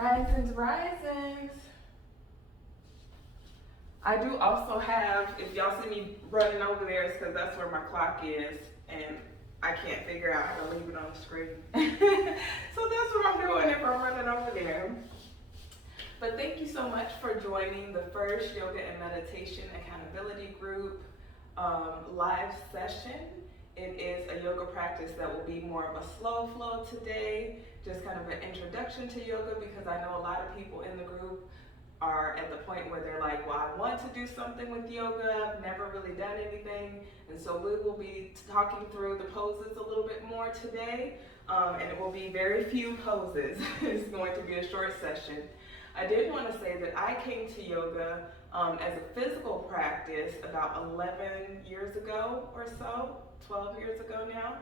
Risings, risings. I do also have, if y'all see me running over there, it's because that's where my clock is, and I can't figure out how to leave it on the screen. So that's what I'm doing if I'm running over there. But thank you so much for joining the first Yoga and Meditation Accountability Group live session. It is a yoga practice that will be more of a slow flow today, just kind of an introduction to yoga, because I know a lot of people in the group are at the point where they're like, well, I want to do something with yoga, I've never really done anything, and so we will be talking through the poses a little bit more today, and it will be very few poses. It's going to be a short session. I did want to say that I came to yoga as a physical practice about 11 years ago or so, 12 years ago now.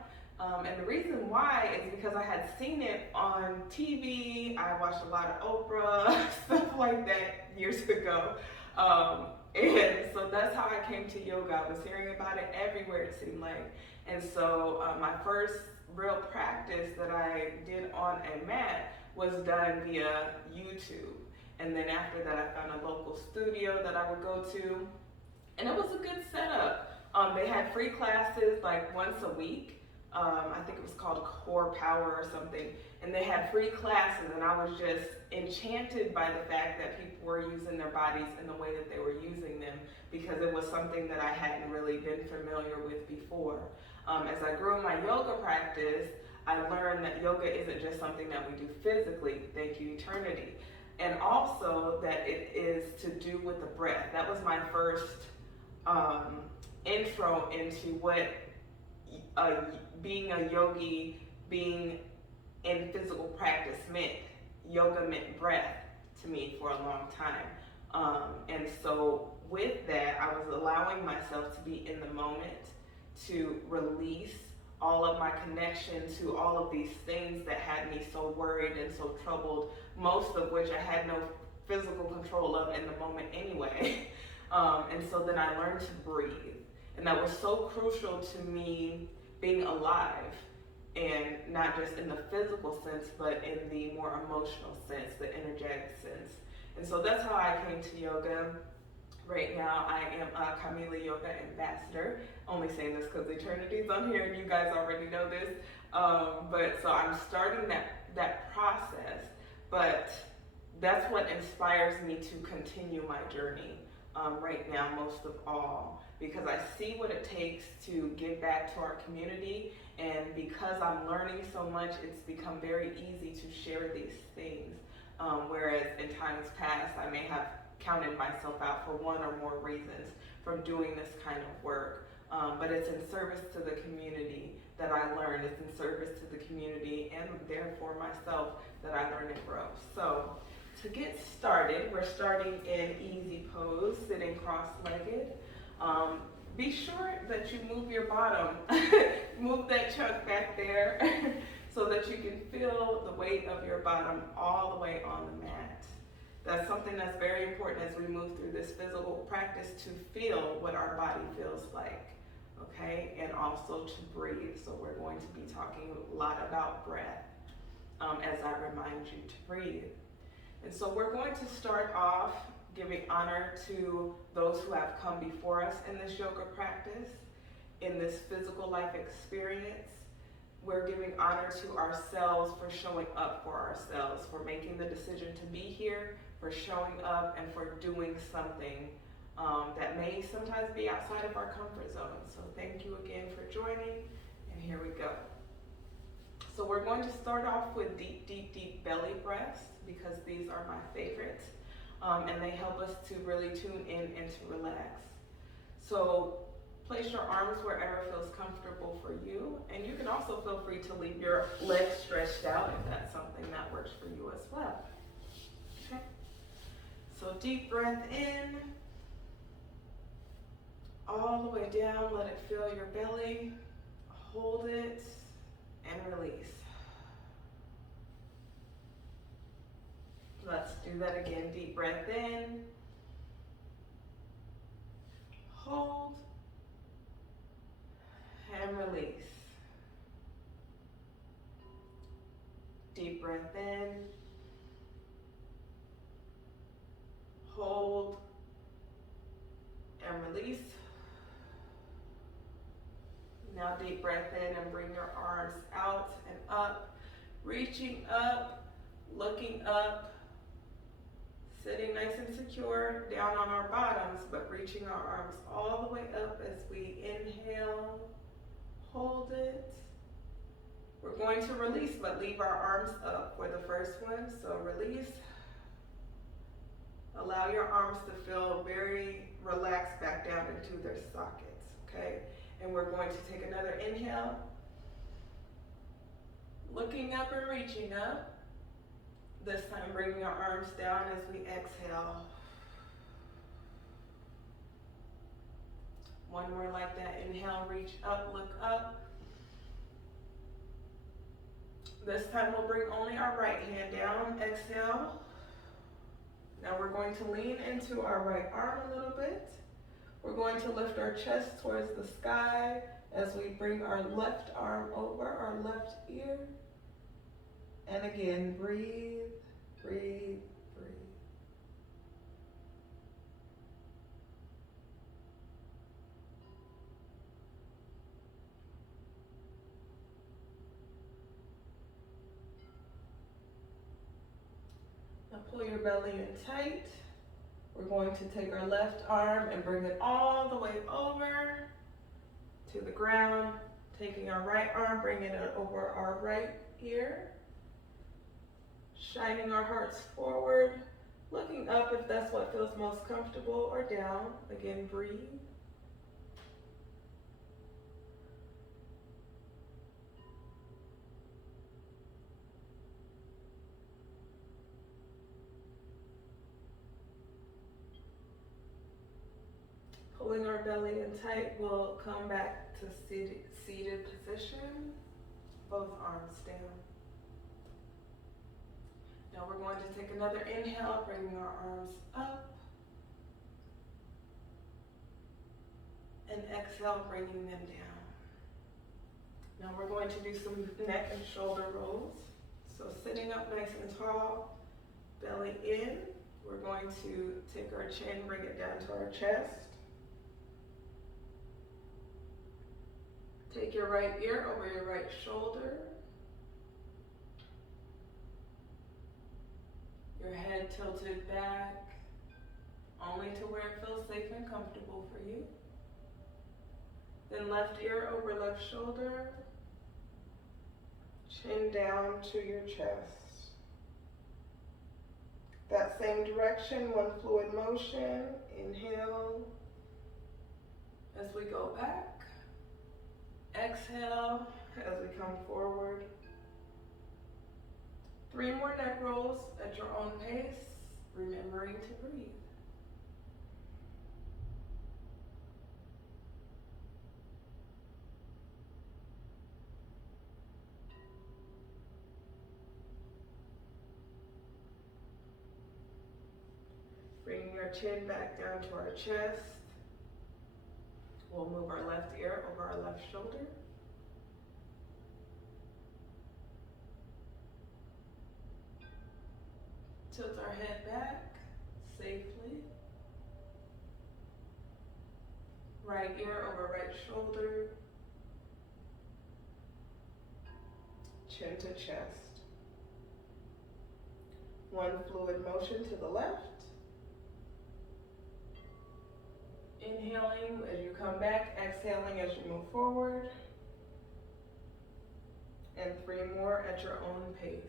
And the reason why is because I had seen it on TV. I watched a lot of Oprah, stuff like that years ago. And so that's how I came to yoga. I was hearing about it everywhere, it seemed like. And so my first real practice that I did on a mat was done via YouTube. And then after that, I found a local studio that I would go to. And it was a good setup. They had free classes like once a week. I think it was called Core Power or something. And they had free classes, and I was just enchanted by the fact that people were using their bodies in the way that they were using them, because it was something that I hadn't really been familiar with before. As I grew in my yoga practice, I learned that yoga isn't just something that we do physically, thank you eternity, and also that it is to do with the breath. That was my first intro into what being a yogi, being in physical practice meant. Yoga meant breath to me for a long time. And so with that, I was allowing myself to be in the moment, to release all of my connection to all of these things that had me so worried and so troubled, most of which I had no physical control of in the moment anyway. And so then I learned to breathe. And that was so crucial to me being alive, and not just in the physical sense, but in the more emotional sense, the energetic sense. And so that's how I came to yoga. Right now, I am a Kamila Yoga ambassador. Only saying this because Eternity's on here, and you guys already know this. But so I'm starting that process. But that's what inspires me to continue my journey right now, most of all, because I see what it takes to give back to our community, and because I'm learning so much, it's become very easy to share these things, whereas in times past I may have counted myself out for one or more reasons from doing this kind of work, but it's in service to the community that I learn, it's in service to the community and therefore myself that I learn and grow. So to get started, we're starting in easy pose, sitting cross-legged. Be sure that you move your bottom, move that chunk back there so that you can feel the weight of your bottom all the way on the mat. That's something that's very important as we move through this physical practice, to feel what our body feels like, okay? And also to breathe. So we're going to be talking a lot about breath as I remind you to breathe. And so we're going to start off giving honor to those who have come before us in this yoga practice, in this physical life experience. We're giving honor to ourselves for showing up for ourselves, for making the decision to be here, for showing up, and for doing something that may sometimes be outside of our comfort zone. So thank you again for joining, and here we go. So we're going to start off with deep, deep, deep belly breaths, because these are my favorites. And they help us to really tune in and to relax. So place your arms wherever feels comfortable for you, and you can also feel free to leave your legs stretched out if that's something that works for you as well. Okay. So deep breath in, all the way down, let it fill your belly, hold it, and release. Let's do that again. Deep breath in, hold, and release. Deep breath in, hold, and release. Now deep breath in and bring your arms out and up, reaching up, looking up, sitting nice and secure down on our bottoms, but reaching our arms all the way up as we inhale, hold it. We're going to release, but leave our arms up for the first one. So release. Allow your arms to feel very relaxed back down into their sockets, okay? And we're going to take another inhale. Looking up and reaching up. This time bringing our arms down as we exhale. One more like that. Inhale, reach up, look up. This time we'll bring only our right hand down. Exhale. Now we're going to lean into our right arm a little bit. We're going to lift our chest towards the sky as we bring our left arm over our left ear. And again, breathe, breathe, breathe. Now pull your belly in tight. We're going to take our left arm and bring it all the way over to the ground. Taking our right arm, bringing it over our right ear. Shining our hearts forward, looking up if that's what feels most comfortable, or down. Again, breathe. Pulling our belly in tight, we'll come back to seated position, both arms down. Now we're going to take another inhale, bringing our arms up. And exhale, bringing them down. Now we're going to do some neck and shoulder rolls. So sitting up nice and tall, belly in. We're going to take our chin, bring it down to our chest. Take your right ear over your right shoulder. Your head tilted back, only to where it feels safe and comfortable for you. Then left ear over left shoulder, chin down to your chest. That same direction, one fluid motion. Inhale as we go back. Exhale as we come forward. 3 more neck rolls at your own pace, remembering to breathe. Bringing our chin back down to our chest. We'll move our left ear over our left shoulder. Tilt our head back safely. Right ear over right shoulder. Chin to chest. One fluid motion to the left. Inhaling as you come back, exhaling as you move forward. And 3 more at your own pace.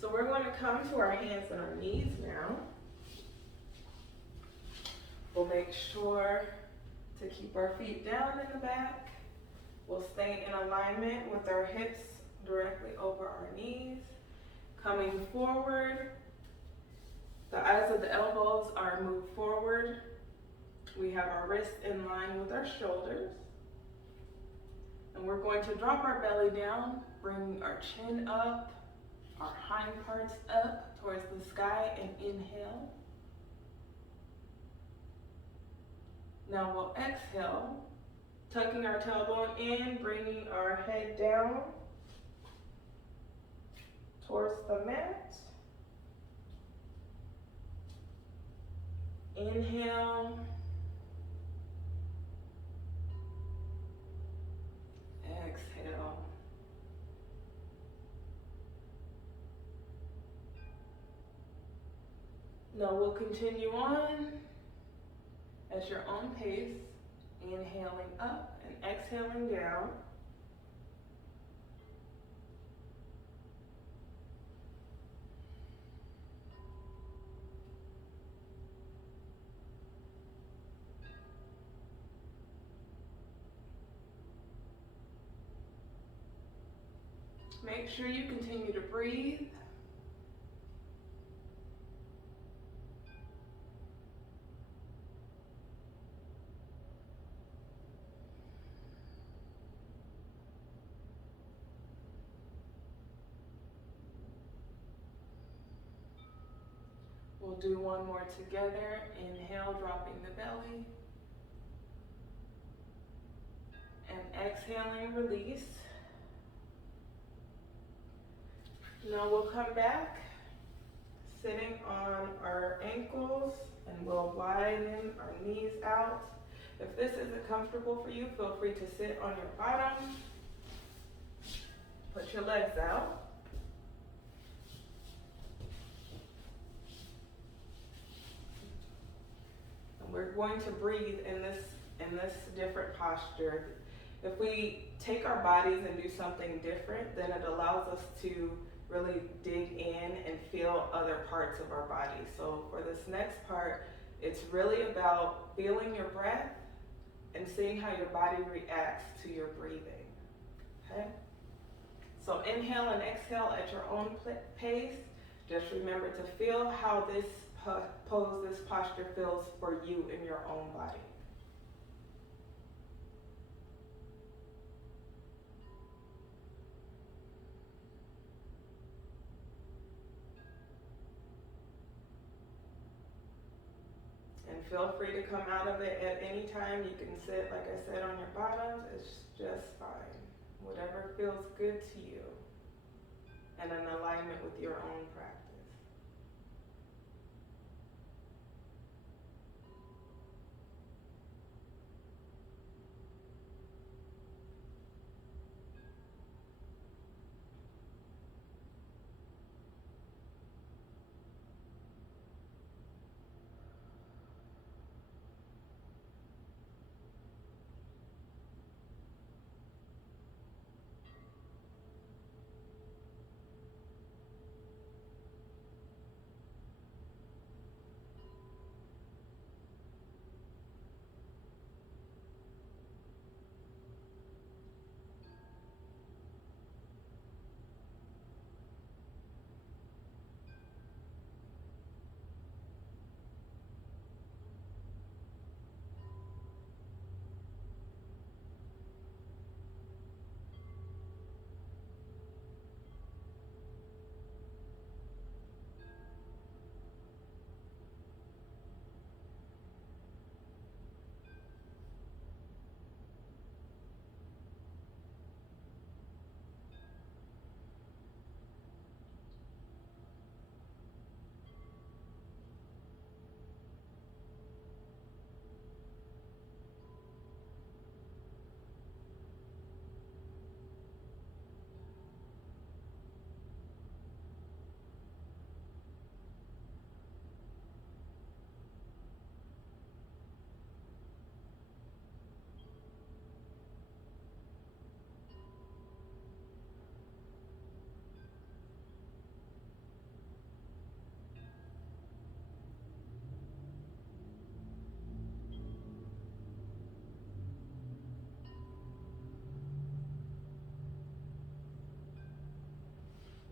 So we're going to come to our hands and our knees now. We'll make sure to keep our feet down in the back. We'll stay in alignment with our hips directly over our knees. Coming forward, the eyes of the elbows are moved forward. We have our wrists in line with our shoulders. And we're going to drop our belly down, bring our chin up, our hind parts up towards the sky and inhale. Now we'll exhale, tucking our tailbone in, bringing our head down towards the mat. Inhale. Exhale. Now we'll continue on at your own pace, inhaling up and exhaling down. Make sure you continue to breathe. We'll do one more together. Inhale, dropping the belly. And exhaling, release. Now we'll come back, sitting on our ankles, and we'll widen our knees out. If this isn't comfortable for you, feel free to sit on your bottom. Put your legs out. And we're going to breathe in this different posture. If we take our bodies and do something different, then it allows us to really dig in and feel other parts of our body. So for this next part, it's really about feeling your breath and seeing how your body reacts to your breathing, okay? So inhale and exhale at your own pace. Just remember to feel how this pose, this posture feels for you in your own body. And feel free to come out of it at any time. You can sit, like I said, on your bottoms. It's just fine. Whatever feels good to you and in alignment with your own practice.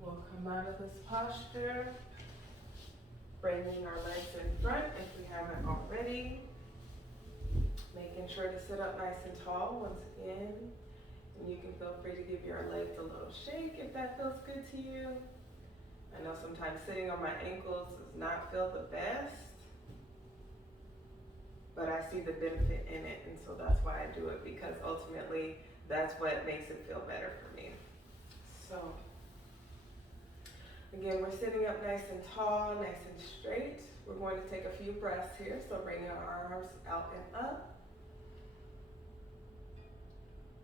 We'll come out of this posture, bringing our legs in front if we haven't already. Making sure to sit up nice and tall once again. And you can feel free to give your legs a little shake if that feels good to you. I know sometimes sitting on my ankles does not feel the best, but I see the benefit in it, and so that's why I do it, because ultimately that's what makes it feel better for me. So again, we're sitting up nice and tall, nice and straight. We're going to take a few breaths here, so bring our arms out and up.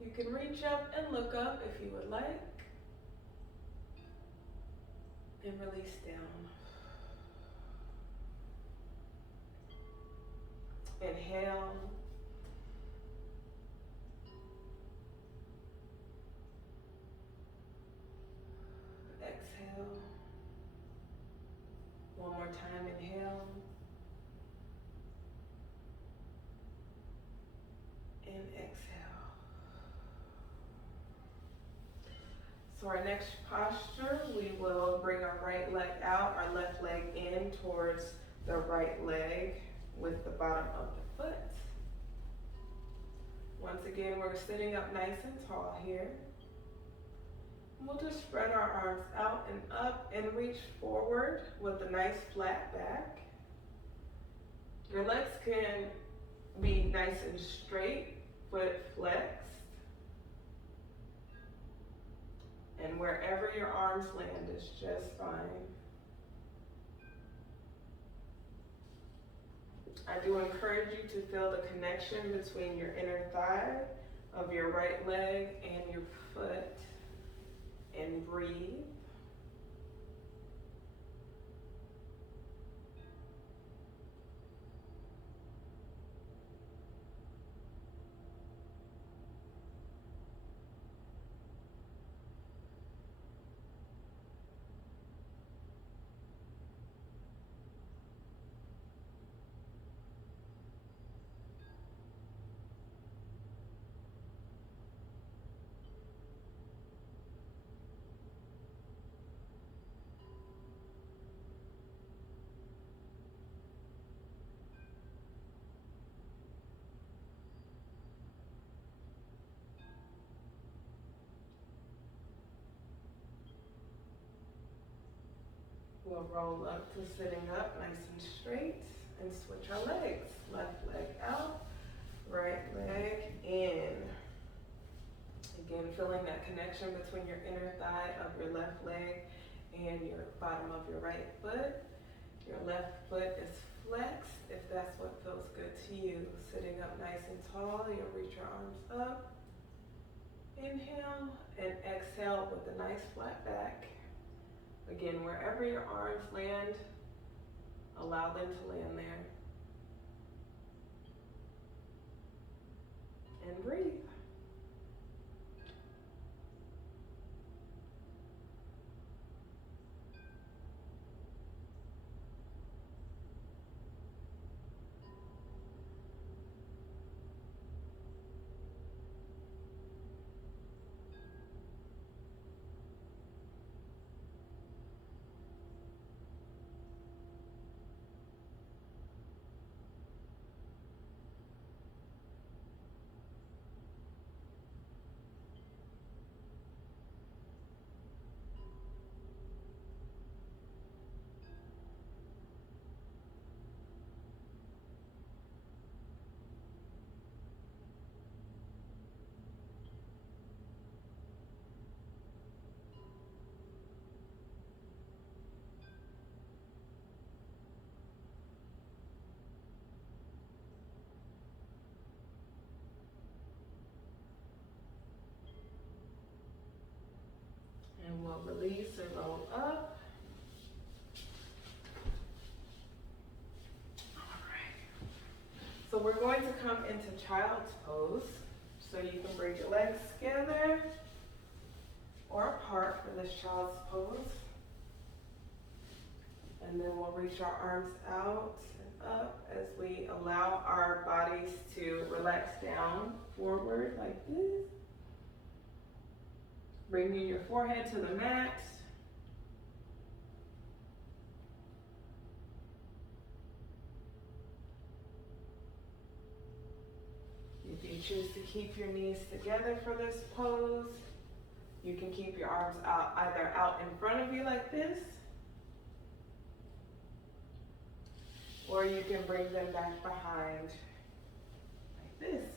You can reach up and look up if you would like, and release down. Inhale. Exhale. One more time, inhale. And exhale. So our next posture, we will bring our right leg out, our left leg in towards the right leg with the bottom of the foot. Once again, we're sitting up nice and tall here. We'll just spread our arms out and up and reach forward with a nice flat back. Your legs can be nice and straight, foot flexed. And wherever your arms land is just fine. I do encourage you to feel the connection between your inner thigh of your right leg and your foot, and breathe. We'll roll up to sitting up nice and straight and switch our legs. Left leg out, right leg in. Again, feeling that connection between your inner thigh of your left leg and your bottom of your right foot. Your left foot is flexed if that's what feels good to you. Sitting up nice and tall, you'll reach your arms up. Inhale and exhale with a nice flat back. Again, wherever your arms land, allow them to land there. And breathe. And we'll release and roll up. All right. So we're going to come into child's pose. So you can bring your legs together or apart for this child's pose. And then we'll reach our arms out and up as we allow our bodies to relax down forward like this. Bringing your forehead to the mat. If you choose to keep your knees together for this pose, you can keep your arms out, either out in front of you like this, or you can bring them back behind like this.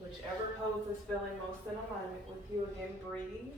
Whichever pose is feeling most in alignment with you. Again, breathe.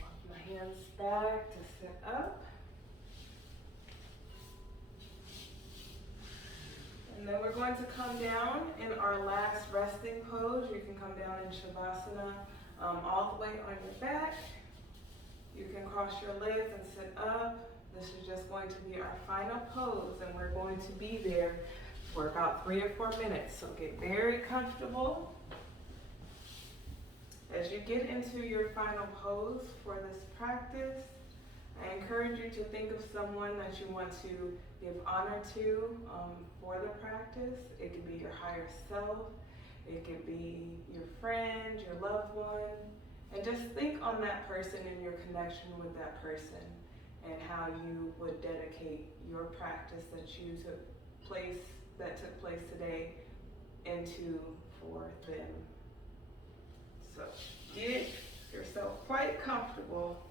Walk my hands back to sit up. And then we're going to come down in our last resting pose. You can come down in Shavasana all the way on your back. You can cross your legs and sit up. This is just going to be our final pose, and we're going to be there for about 3 or 4 minutes. So get very comfortable. As you get into your final pose for this practice, I encourage you to think of someone that you want to give honor to for the practice. It could be your higher self, it could be your friend, your loved one, and just think on that person and your connection with that person and how you would dedicate your practice that took place today into for them. So get yourself quite comfortable.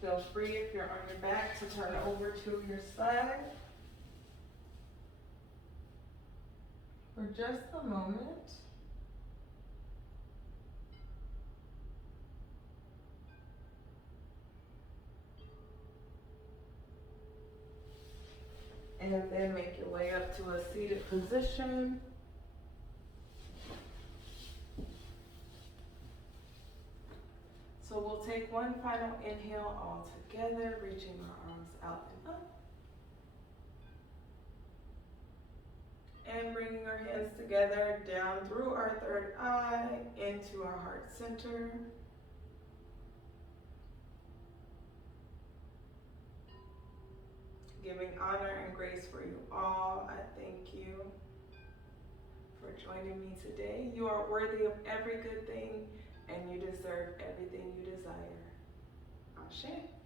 Feel free if you're on your back to turn over to your side for just a moment. And then make your way up to a seated position. So we'll take one final inhale all together, reaching our arms out and up. And bringing our hands together down through our third eye into our heart center. Giving honor and grace for you all. I thank you for joining me today. You are worthy of every good thing and you deserve everything you desire. Ashe.